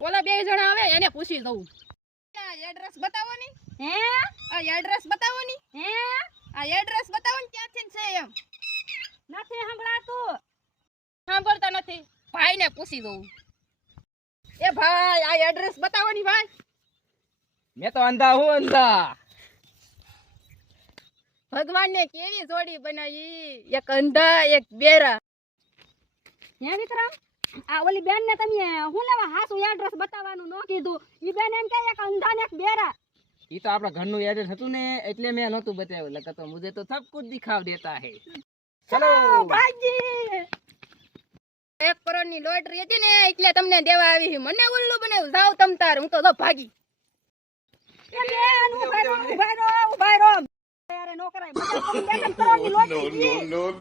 ઓલા બે જણા આવે એને પૂછી દઉં આ એડ્રેસ બતાવો ને હે આ એડ્રેસ બતાવો ને હે આ એડ્રેસ બતાવો ને ક્યાંથી છે એમ નથી સંભળાતું સાંભળતા નથી ભાઈને પૂછી દઉં એ ભાઈ આ એડ્રેસ બતાવો ને ભાઈ मैं तो अंधा हूँ अंधा। ભગવાન ને કેવી જોડી બનાવી એક અંધા એક બેરા હે વિક્રમ આ ઓલી બેન ને તમે હું લેવા હાસુ એડ્રેસ બતાવવાનું નો કીધું ઈ બેન એમ કે એક અંધા ને એક બેરા ये तो आपड़ा घर नु एड्रेस હતું ને એટલે મેં નહોતું બતાવ્યું લગા તો મુझे तो सब कुछ दिखाव देता है। ચલો ભાગી 1 કરોડ ની લોટરી હતી ને એટલે તમને દેવા આવી છે મને ઉલ્લુ બનાવ્યું જાવ તમ તાર હું તો જો ભાગી એ બેન ઉભા રહો યાર નો કરાય બધા 2 કરોડ ની લોટરી